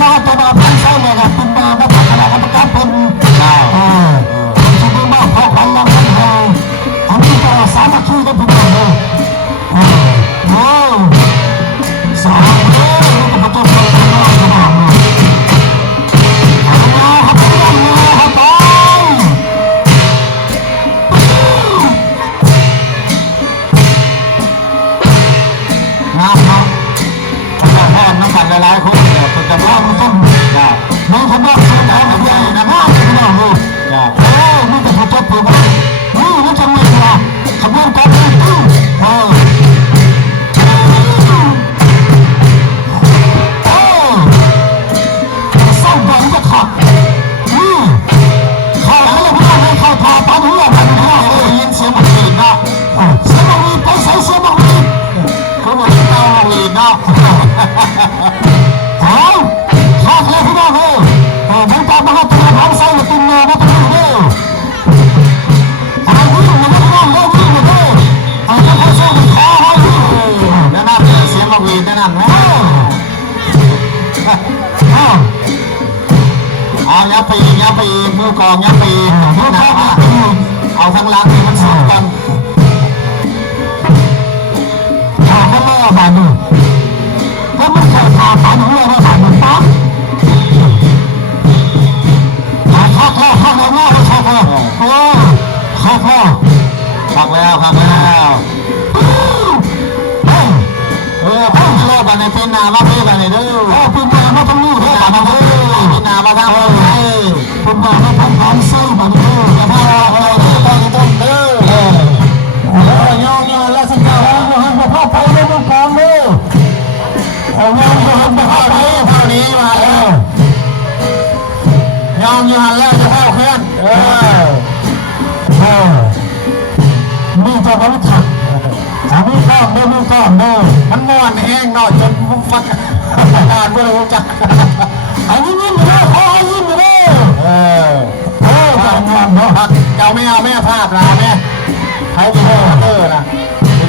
ว่าตัวมาพันเศร้าเลยนะคุณมาไม่พักอะไรกันประกันเป็นชุดมาพอพันแล้วกันเลยอันนี้ก็สามัคคีกันเป็นเลยสามัคคีกันเป็นตัวเป็นตัวเป็นตัวหลายคนเนี่ยเป็นจะว่ามันต้องน้องคนนั้นคนนั้นใหญ่นะมากเลยนะลูกนี่จะพูดจบไปว่านี่จะไม่ว่าขบวนการนี้สร้างบ้านจะขัดข้าวอะไรพวกนั้นข้าวทอดปลาหัวมันยินเสียงมันดีนะเสียงมันดีไปใส่เสียงมันดีเขาบอกเต้ามันดีนะข้าเลี้ยงพี่น้องเลยมันตามมาตัวพร้อมใส่ตุ่มมาตัวนี้เลยวิ่งมันก็วิ่งเลยวิ่งเลยจะเข้าสู่คอนั่นน่ะเสียงมาวีนั่นน่ะยับไปมือกองยับไปเอาทั้งหลังมันสองกันก็ไม่เอาบานดูก็ไม่เคยพาฝันหัวมาบานดูปั๊บข้าแล้วพุ่งโลบันในเป็นนามาเพื่อบันในเด้อพุ่งมามาทั้งนู้นเลยบันในเด้อเป็นนามาทั้งนู้นเลยพุ่งมามาทั้งพร้อมเส้นบันในเด้ออย่าพาอะไรเด้อต้องเด้อย่อแล้วสัญญาว่าพ่อไปเลยต้องกองเด้อพ่อไปเท่านี้มาแล้วย่อแล้วจะเข้าเคลื่อนมีจะบริถักมีข้อมด้วยมีข้อมด้วยมันม้วนแห้งหน่อยจนมุ้งฟักการเมื่อรู้จักอันนี้ยิ้มเลยยิ้มเลยจังหวะเนาะเจ้าไม่เอาภาพเราเนี่ยเขาจะนะ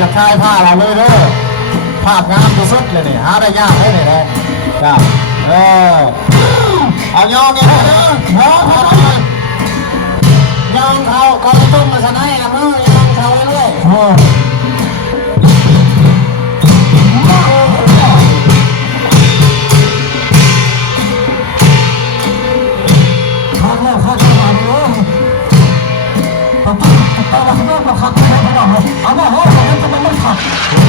จะคลายผ้าเราเลยเด้อภาพงามที่สุดเลยเนี่ยหาได้ยากเลยเนี่ยจ้าเอายองเนี่ยเด้อยองเขาต้มมาสนายนะมือยองเขาเรื่อยเอาหน้าห้องมันจะไม่ขัด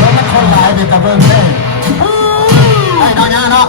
แล้วมันคนร้ายเด็กตะเบิ้งได้ไอ้น้อยเนาะ